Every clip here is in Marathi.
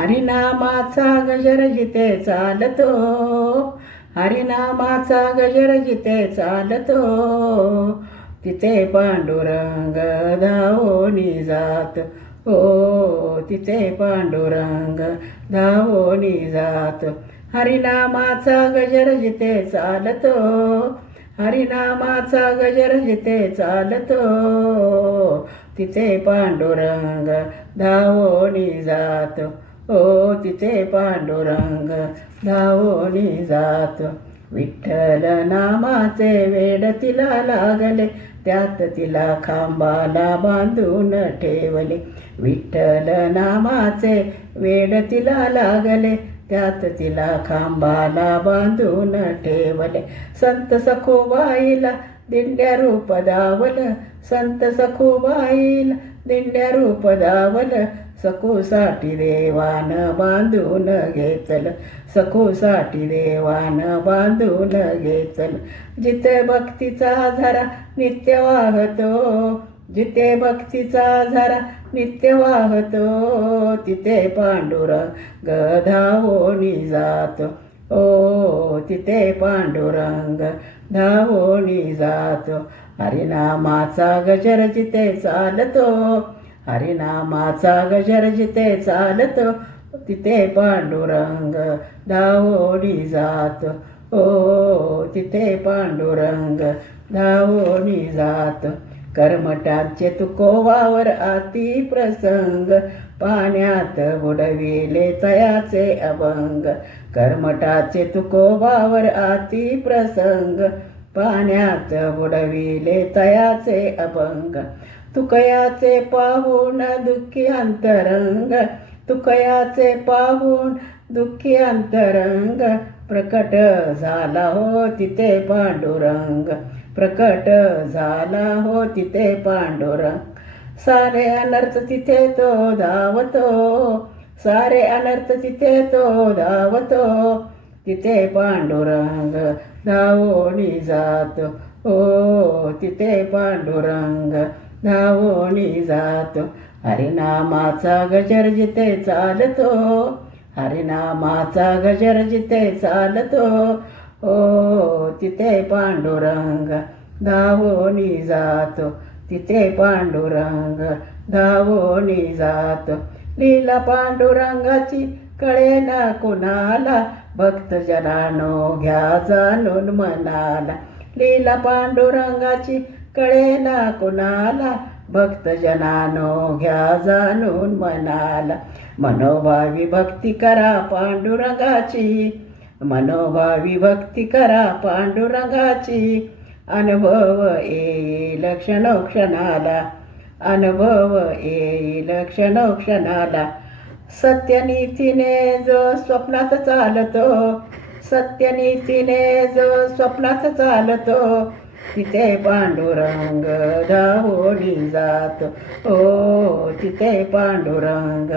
हरिनामाचा गजर जिथे चालतो, हरिनामाचा गजर जिथे चालतो, तिथे पांडुरंग धावोनी जात. हो, तिथे पांडुरंग धावोनी जात. हरिनामाचा गजर जिथे चालतो, हरिनामाचा गजर जिथे चालतो, तिथे पांडुरंग धावोनी जात. हो, तिथे पांडुरंग धावोनी जात. विठ्ठल नामाचे वेड तिला लागले, त्यात तिला खांबाला बांधून ठेवले. विठ्ठल नामाचे वेड तिला लागले, त्यात तिला खांबाला बांधून ठेवले. संत सखुबाईला दिंड्या रूप दावल, संत सखुबाईला दिंड्या रूप दावल. सखूसाठी देवान बांधून घेतल, सखूसाठी देवान बांधून घेतल. जिथे भक्तीचा झरा नित्य वाहतो, जिथे भक्तीचा झरा नित्य वाहतो, तिथे पांडुरंग धावोनी जात. ओ, तिथे पांडुरंग धावोनी जात. हरिनामाचा गजर जिथे चालतो, हरिनामाचा गजर जिथे चालतो, तिथे पांडुरंग धावोनी जात. ओ, तिथे पांडुरंग धावोनी जात. कर्मटांचे तुकोवावर आती प्रसंग, पाण्यात बुडविले तयाचे अभंग. कर्मटाचे तुकोबावर आती प्रसंग, पाण्यात बुडविले तयाचे अभंग. तुकयाचे पाहून दुःखी अंतरंग, तुकयाचे पाहून दुःखी अंतरंग. प्रकट झाला हो तिथे पांडुरंग, प्रकट झाला हो तिथे पांडुरंग. सारे अनर्थ तिथे तो धावतो, सारे अनर्थ तिथे तो धावतो, तिथे पांडुरंग धावोनी जात. हो, तिथे पांडुरंग धावोनी जात. हरिनामाचा गजर जिथे चालतो, हरिनामाचा गजर जिथे चालतो, हो, तिथे पांडुरंग धावोनी जात. तिथे पांडुरंग धावोनी जात. लीला पांडुरंगाची कळेना कुणाला, भक्तजनानो घ्या जाणून मनाला. लीला पांडुरंगाची कळेना कुणाला, भक्तजनानो घ्या जाणून मनाला. मनोभावी भक्ती करा पांडुरंगाची, मनोभावी भक्ती करा पांडुरंगाची. अनुभव येईल क्षणोक्षणाला, अनुभव येईल क्षणोक्षणाला. सत्यनीतीने जो स्वप्नात चालतो, सत्यनीतीने जो स्वप्नात चालतो, तिथे पांडुरंग धावोनी जात. ओ, तिथे पांडुरंग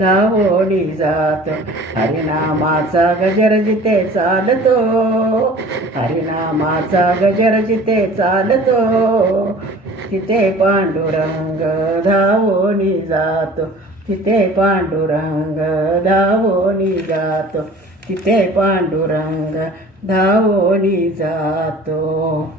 धावोनी जात. हरिनामाचा गजर जिथे चालतो, हरिनामाचा गजर जिथे चालतो, तिथे पांडुरंग धावोनी जात. तिथे पांडुरंग धावोनी जात. तिथे पांडुरंग धावोनी जातो.